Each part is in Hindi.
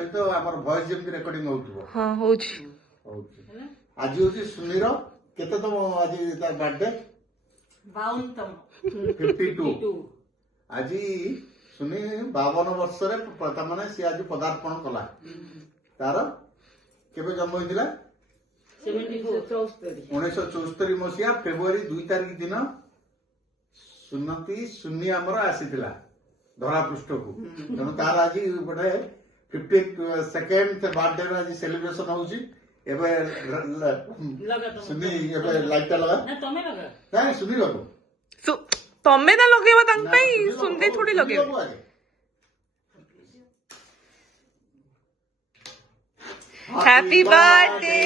सहित आमर वॉइस जमी रेकर्डिंग होउथबो हाँ होची आज होची सुनीर केते तम आज तार बर्थडे 52तम 52 आज सुनी 52 वर्ष रे माने सी आज पदार्पण कला तार केबे जन्म होइतिला 1974 मसीहा फेब्रुआरी 2 तारिख दिन सुन्नति सुन्नी आमर आसीतिला धरा पृष्ठ को तेणु तार आज गोटे 52nd बर्थडे आज सेलिब्रेशन होउची एबे सुनी एबे लाइट लगा ना तमे लगा नहीं सुनी लगो तमे ना लगेबा तांग पई सुनदे थोड़ी लगेबा happy birthday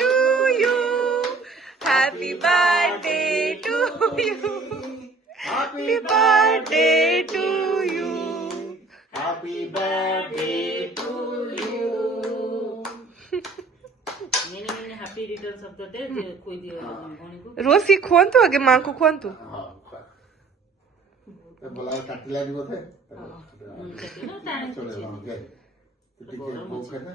to you happy birthday to you happy birthday to you happy birthday to you मैंने happy returns of the day कोई दिया भौणी को रोसी खोंतु आगे मां को खोंतु बोला काटला दिबो थे चले हम गए टिके भूख है ना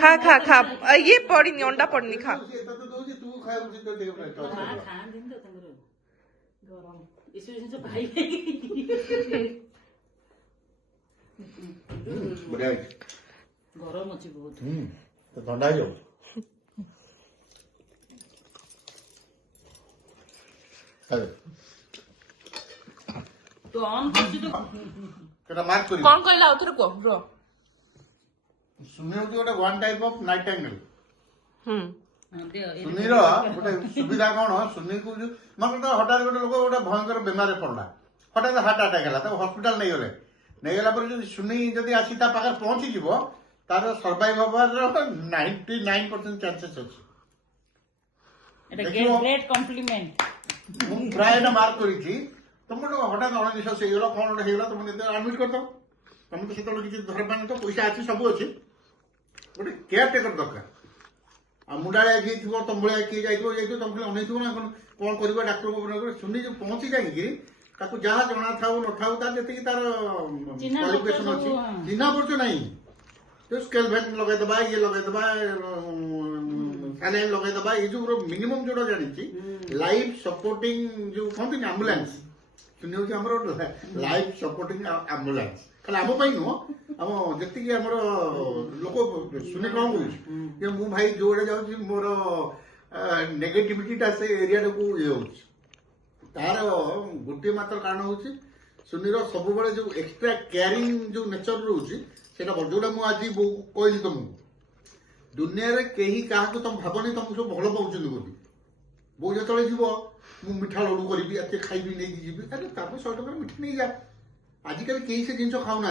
खा खा खा ये पड़ी नहीं अंडा पड़नी खा तो दोजी तू खाए उसी तो देव रे हां खान दिन तो तमरो गरम इसमें से भाई बढ़िया गरम अछि बहुत तो ठंडा जाओ तो ऑन करछि तो केटा मार्क करी कौन कहला उथरे को ब्रो सुनी होती गोटे one type of night angle दे सुनीर गोटे सुविधा कौन सुनी को मन तो हठात गोटे लोक गोटे भयंकर बेमार पड़ला हठात हार्ट अटैक है हॉस्पिटल नहीं गले नहीं गला पर सुनी जदि आसी ता पाखर पहुंची जीवो तार सर्वाइव होबार 99% चांसेस अछि এটা ग्रेट कॉम्प्लीमेंट मु प्राय ना मार्क करी तुम हठात अणनिश्वास हो गला कौन गोटे हो तुम एडमिट कर दो तुम तो सेतल किसी धर पानी तो पैसा अच्छी सब अच्छी गोटे केयर टेकर दरकार आ मुंडाया किए थी तुम भाया किए जाइए तुम खाली अनैथो ना कौन कर डाक्टर को सुनी जो पहुंची जाइए जहाँ जना था न था जी तार क्वालिफिकेशन अच्छी चिन्हा परिचय नहीं तो स्केल भैन लगेदबा ये लगेदबा सैलाइन लगेदबा ये जो मिनिमम जोड़ा जानी लाइफ सपोर्टिंग जो कहते आम्बुलांस सुनी हूँ आम लाइफ सपोर्टिंग आम्बुलांस खाली आम नुह आम जी आम लोक सुनी कौन कह मु भाई जो जाऊँ मोर नेगेटिविटी से एरिया को ये हो तार गोटे मात्र कारण हूँ सुनीर सब जो एक्सट्रा केयरिंग जो नेचर रोचे जोटा मुझे कहली तुमको दुनिया रे कहीं क्या तुम भावनी तुमको सब भल पाँच बोली बो जो जीव मु मिठा लड्डू करी खाइबी नहीं जी अरे 100 टका मिठा नहीं जा आजिकल कहीं से जिन खाऊना